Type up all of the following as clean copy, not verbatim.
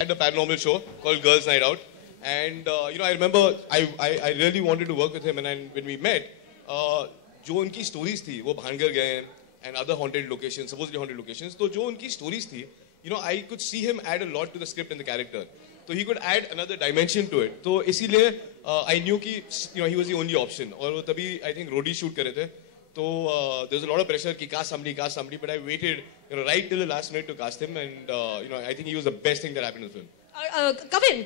At a paranormal show called Girls Night Out, and I remember I really wanted to work with him, and then when we met, जो उनकी stories थी, वो भानगर गए and other haunted locations, supposedly haunted locations. तो जो उनकी stories थी, I could see him add a lot to the script and the character. So he could add another dimension to it. तो इसीलिए I knew कि he was the only option. और वो तभी I think रोडी shoot कर रहे थे. So there was a lot of pressure कि cast somebody, but I waited right till the last minute to cast him, and I think he was the best thing that happened in the film.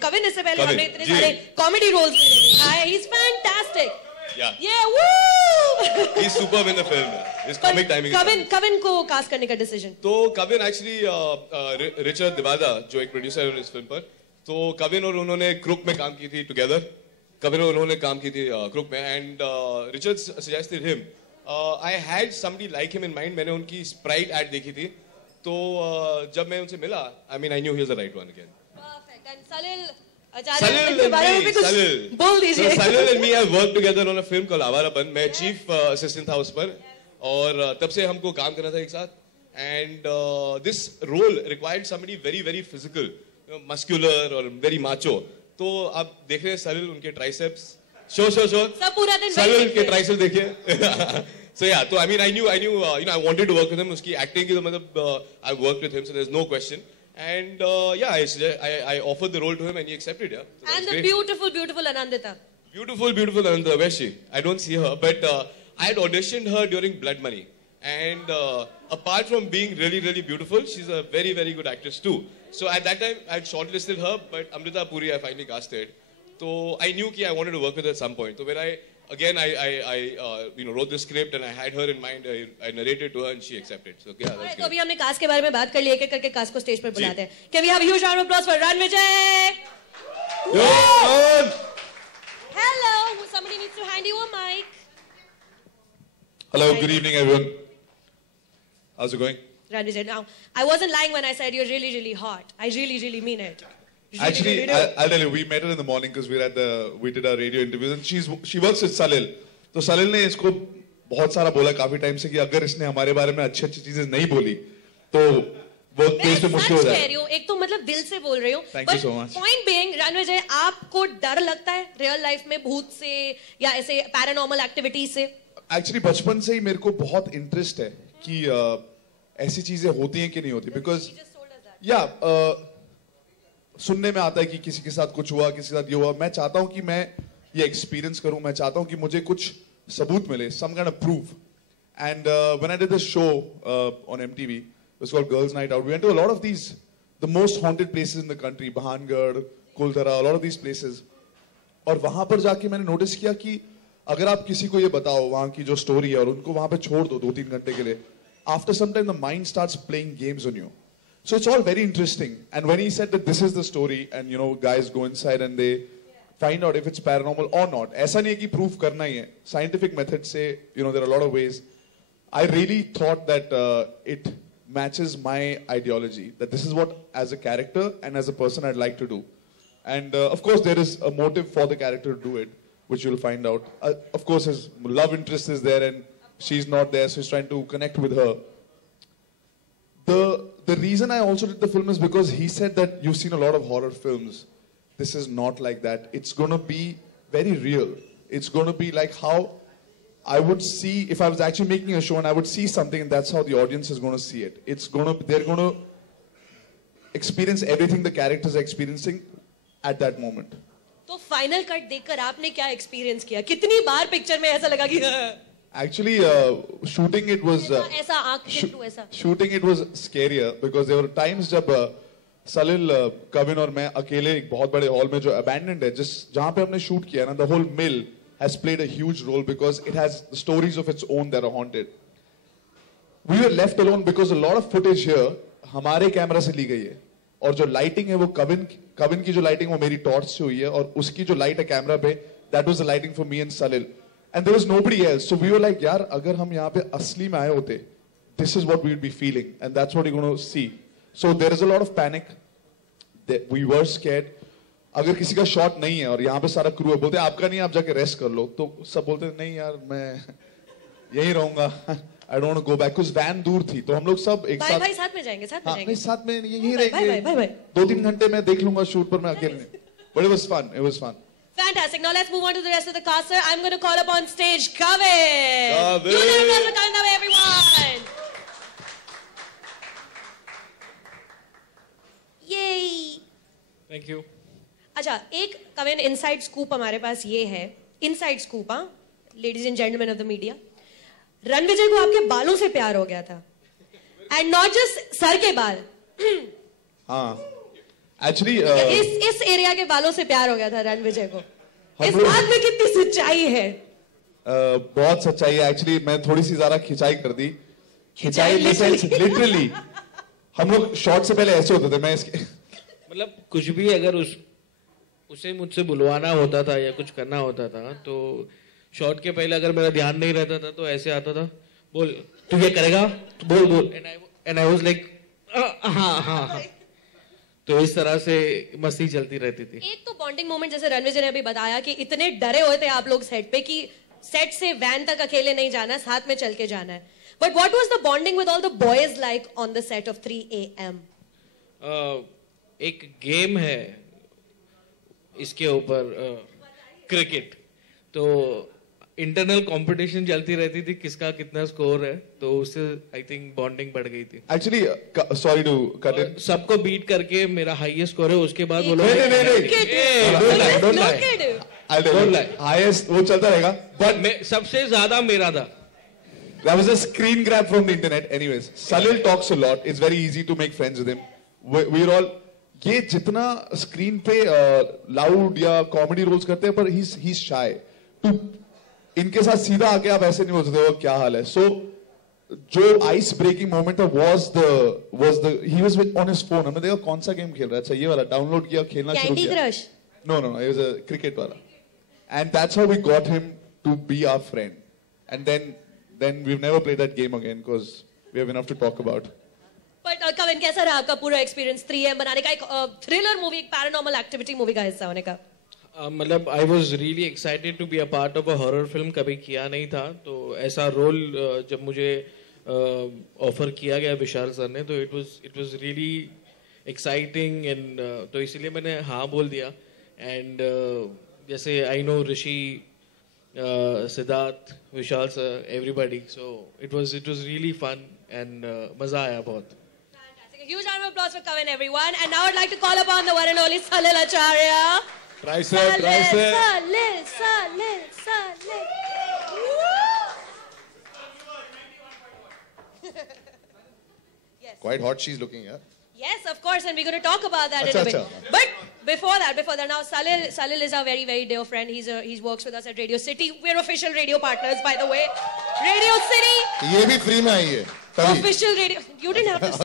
Kavin इससे पहले हमने इतने सारे comedy roles देखे. He's fantastic. Yeah, woo! He's superb in the film. His comic timing. Kavin को cast करने का decision. तो Kavin actually Richard Devada जो एक producer है इस film पर, तो Kavin और उन्होंने Crook में काम की थी together. Kavin और उन्होंने काम की थी Crook में, and Richard suggested him. I had somebody like him in mind. मैंने उनकी Sprite ad देखी थी, तो जब मैं उनसे मिला, I mean I knew he was the right one again. Perfect. And Salil Salil and me have worked together on a film called Avarapan. मैं chief assistant था उस पर, और तब से हमको काम करना था एक साथ. And this role required somebody very very physical, muscular or very macho. तो आप देख रहे हैं Salil उनके triceps. Sure. सब पूरा दिन Salil के triceps देखिए. So yeah, so I mean I knew I wanted to work with him. उसकी acting की तो मतलब I worked with him, so there's no question. And I offered the role to him and he accepted. Yeah. So and the beautiful Anandita. Beautiful Anandita. Where's she? I don't see her, but I had auditioned her during Blood Money. And apart from being really, really beautiful, she's a very, very good actress too. So at that time, I had shortlisted her, but Amrita Puri I finally casted. So I knew I wanted to work with her at some point. So when I wrote the script and I had her in mind, I narrated to her and she accepted. So yeah, that's great. तो अभी हमने cast के बारे में बात कर ली, एक-एक करके कास्ट को स्टेज पर बुलाते हैं. Can we have a huge round of applause for Ranvijay? Hello, somebody needs to hand you a mic. Hello, good evening everyone. How's it going? Ranvijay, now I wasn't lying when I said you're really, really hot. I really, really mean it. Actually, I'll tell you, we met her in the morning because we did our radio interviews, and she works with Salil. तो Salil ने इसको बहुत सारा बोला काफी time से कि अगर इसने हमारे बारे में अच्छी चीजें नहीं बोली तो वर्क प्लेस पे मुश्किल हो जाएगा. एक तो मतलब दिल से बोल रही हूँ. Thank you so much. Point being, Ranvijay, आपको डर लगता है रियल लाइफ में भूत से या ऐसे पैरानॉर्मल एक्टिविटीज से? Actually, बचपन से ही मेरे को बहुत इंटरेस्ट है कि ऐसी चीजें होती हैं कि नहीं होती, because सुनने में आता है कि किसी के साथ कुछ हुआ, किसी के साथ ये हुआ. मैं चाहता हूं कि मैं ये एक्सपीरियंस करूं, मैं चाहता हूं कि मुझे कुछ सबूत मिले, some kind of proof. And when I did this show on MTV, it was called Girls Night Out. We went to a lot of the most haunted places in the country, Bhangarh, Kuldhara, a lot of these places. और वहां पर जाके मैंने notice किया कि अगर आप किसी को ये बताओ वहां की जो स्टोरी है और उनको वहां पे छोड़ दो 2-3 घंटे के लिए, after some time the mind starts playing games on you. So it's all very interesting. And when he said that this is the story, and guys go inside and they find out if it's paranormal or not. ऐसा नहीं है कि proof करना ही है. Scientific methods say, there are a lot of ways. I really thought that it matches my ideology. That this is what, as a character and as a person, I'd like to do. And of course, there is a motive for the character to do it, which you'll find out. Of course, his love interest is there, and she's not there, so he's trying to connect with her. The reason I also did the film is because he said that you've seen a lot of horror films. This is not like that. It's going to be very real. It's going to be like how I would see if I was actually making a show and I would see something, and that's how the audience is going to see it. They're going to experience everything the characters are experiencing at that moment. तो final cut देखकर आपने क्या experience किया? कितनी बार picture में ऐसा लगा कि Actually, shooting it was shooting it was scarier because there were times जब Salil, Kavin और मैं अकेले एक बहुत बड़े हॉल में जो abandoned है, जहाँ पे हमने शूट किया ना, the whole mill has played a huge role because it has stories of its own that are haunted. We were left alone because a lot of footage here हमारे camera से ली गई है, और जो लाइटिंग है वो कविन की जो लाइटिंग वो मेरी टॉर्च से हुई है, और उसकी जो लाइट है कैमरा पे, that was the lighting for me and Salil. And there was nobody else. So we were like, यार अगर हम यहाँ पे असली में आए होते, this is what we would be feeling, and that's what you're going to see. So there is a lot of panic. We were scared. अगर किसी का शॉट नहीं है और यहाँ पे सारा क्रू है, बोलते आपका नहीं, आप जाके रेस्ट कर लो, तो सब बोलते नहीं यार मैं यहीं रहूंगा. I don't want to go back because van दूर थी तो हम लोग सब एक भाई साथ में जाएंगे, साथ में हाँ, जाएंगे। नहीं साथ में यहीं बाय रहेंगे। बाय। 2-3 घंटे मैं देख लूंगा शूट पर मैं अकेले। But it was fun. It was fun. Fantastic. Now let's move on to the rest of the cast, sir. I'm going to call up on stage Kavin. Kavin. You know Kavin Kavin, everyone. Yay. Thank you. अच्छा, एक Kavin inside scoop हमारे पास ये है, inside scoop, हाँ, ladies and gentleman of the media, Ranvijay को आपके बालों से प्यार हो गया था, एंड नॉट जस्ट सर के बाल, हाँ, एक्चुअली इस एरिया के बालों से प्यार हो गया था रणविजय को। इस बात में कितनी सच्चाई है? बहुत सच्चाई है। एक्चुअली मैं थोड़ी सी ज्यादा खिंचाई कर दी, खिंचाई लिटरली। हम लोग शॉट से पहले ऐसे होते थे, मैं इसके मतलब कुछ भी अगर उसे मुझसे बुलवाना होता था या कुछ करना होता था तो शॉट के पहले अगर मेरा ध्यान नहीं रहता था तो ऐसे आता था, बोल तू ये करेगा, तो बोल एंड आई वाज लाइक हाँ। तो इस तरह से मस्ती चलती रहती थी। एक तो बॉन्डिंग मोमेंट जैसे रणविजय ने अभी बताया कि इतने डरे हुए थे आप लोग सेट पे कि सेट से वैन तक अकेले नहीं जाना है, साथ में चल के जाना है। But what was the bonding with all the boys like on the set of 3 AM? एक गेम है इसके ऊपर क्रिकेट, तो इंटरनल कंपटीशन चलती रहती थी किसका कितना स्कोर है, तो उससे आई थिंक बॉन्डिंग बढ़ गई थी। Actually sorry to cut in, सबको बीट करके मेरा हाईएस्ट स्कोर है, उसके बाद बोलो हाईएस्ट वो चलता रहेगा, बट सबसे ज्यादा मेरा था। That was a screen grab from the internet. Anyways, Salil talks a lot. It's very easy to make friends with him. We're all ये जितना स्क्रीन पे लाउड या कॉमेडी रोल्स करते हैं, पर he's shy. तो इनके साथ सीधा आके आप ऐसे नहीं बोल सकते हो क्या हाल है। So जो आइस ब्रेकिंग मोमेंट था was the he was on his phone. हमने देखा कौन सा गेम खेल रहा है, अच्छा ये वाला डाउनलोड किया, खेलना शुरू किया। Candy crush? No, it was a cricket वाला. And that's how we got him to be our friend. And then we've never played that game again because we have enough to talk about. But Kavin कैसा रहा आपका पूरा experience 3AM बनाने का, एक thriller movie, एक paranormal activity movie का हिस्सा होने का? मतलब I was really excited to be a part of a horror film, कभी किया नहीं था, तो ऐसा रोल जब मुझे ऑफर किया गया विशाल सर ने, तो it was really exciting and तो इसीलिए मैंने हाँ बोल दिया। एंड जैसे I know Rishi, Siddharth, Vishal sir, everybody, so it was really fun and मजा आया बहुत। A huge round of applause for Kavin, everyone. And now I'd like to call upon the one and only Salil Acharya. Tricep. Salil. Yes. Quite hot she's looking, yeah. Yes, of course, and we're going to talk about that in a bit. But before that, now Salil is our very, very dear friend. He works with us at Radio City. We're official radio partners, by the way. Radio City. ये भी free में आई है. Official radio. You didn't have to